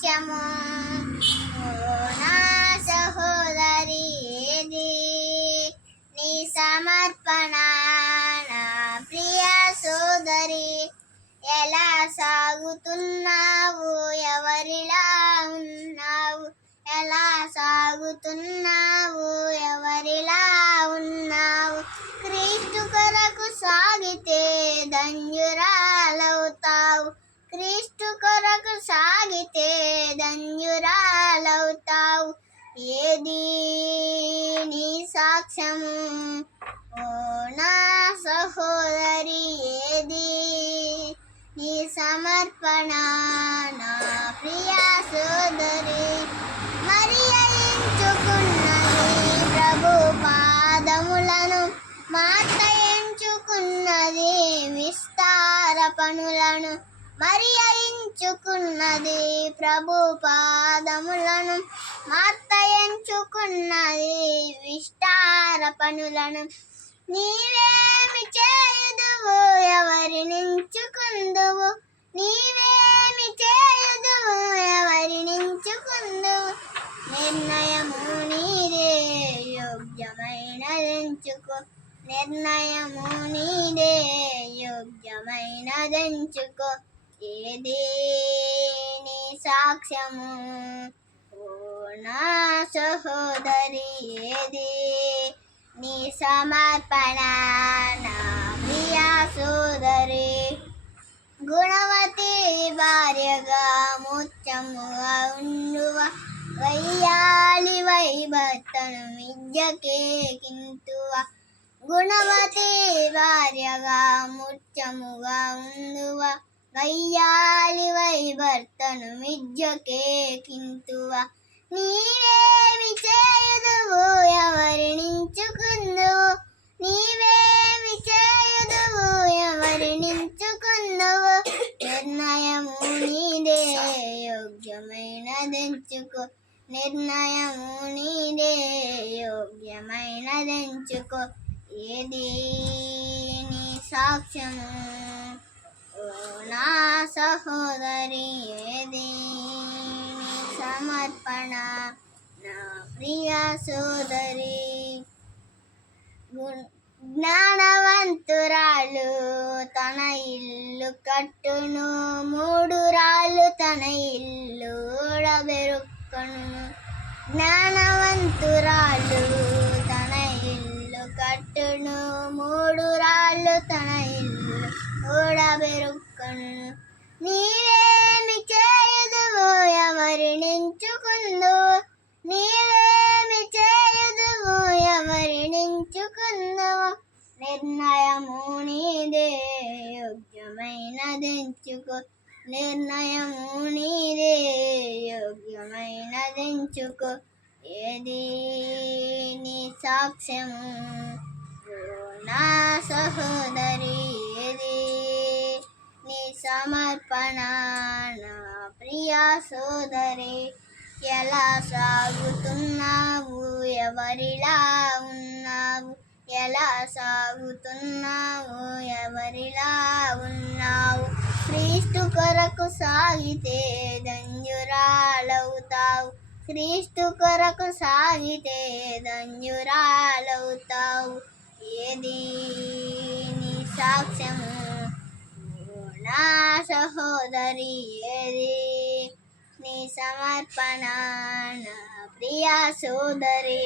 సాక్ష్యము ఓ నా సహోదరి ఏది నీ సమర్పణ నా ప్రియ సోదరి ఎలా సాగుతున్నావు ఎవరిలా ఉన్నావు ఎలా సాగుతున్నావు ఎవరిలా ఉన్నావు క్రీస్తు కొరకు సాగితే ధన్యురాలవుతావు క్రీస్తు కొరకు సాగితే ధన్యురాలవుతావు ఏది నీ సాక్ష్యము ఓ నా సహోదరి ఏది నీ సమర్పణ నా ప్రియ సోదరి మరియ ఎంచుకున్నది ప్రభు పాదములను మార్త ఎంచుకున్నది విస్తార పనులను మరియ ఎంచుకున్నది ప్రభు పాదములను మార్త ఎంచుకున్నది విస్తార పనులను నీవేమి చేయుదువు ఎవరినించుకుందువు నీవేమి చేయుదువు ఎవరినించుకుందువు నిర్ణయము నీదే యోగ్యమైనదెంచుకో నిర్ణయము నీదే యోగ్యమైనదెంచుకో ఏది నీ సాక్ష్యము ఓ నా సహోదరి ఏది నీ సమర్పణ నా ప్రియ సోదరి గుణవతి భార్యగా ముత్యముగా ఉండువ వయ్యాలి వైభర్తను మిజ్జకేకింతువ గుణవతి భార్యగా ముత్యముగా ఉండువ వయ్యాలి వైభర్తను మిజ్జకేకింతువ నీవేమి చేయుదువు ఎవరినించుకుందువు నీవేమి చేయుదువు ఎవరినించుకుందువు నిర్ణయము నీదే యోగ్యమైనదెంచుకో నిర్ణయము నీదే యోగ్యమైనదెంచుకో ఏది నీ సాక్ష్యము ఓ నా సహోదరి ఏది నీ సమర్పణ నా ప్రియ సోదరి జ్ఞానవంతురాలు తన ఇల్లు కట్టును మూడు రాళ్ళు తన ఇల్లు ఊడబెరుక్కను జ్ఞానవంతురాలు తన ఇల్లు కట్టును మూడు రాళ్ళు తన ఇల్లు ఊడబెరుక్కను నీవేమి చేయుదువు ఎవరినించుకుందువు నీవేమి చేయుదువు ఎవరినించుకుందువు నిర్ణయము నీదే యోగ్యమైనదెంచుకో నిర్ణయము నీదే యోగ్యమైనదెంచుకో ఏది నీ సాక్ష్యము ఓ నా సహోదరి ఏది నీ సమర్పణ నా ప్రియ సోదరి ఎలా సాగుతున్నావు ఎవరిలా ఉన్నావు ఎలా సాగుతున్నావు ఎవరిలా ఉన్నావు క్రీస్తు కొరకు సాగితే ధన్యురాలవుతావు క్రీస్తు కొరకు సాగితే ధన్యురాలవుతావు ఏది నీ సాక్ష్యము ఓ నా సహోదరి ఏది నీ సమర్పణ నా ప్రియ సోదరి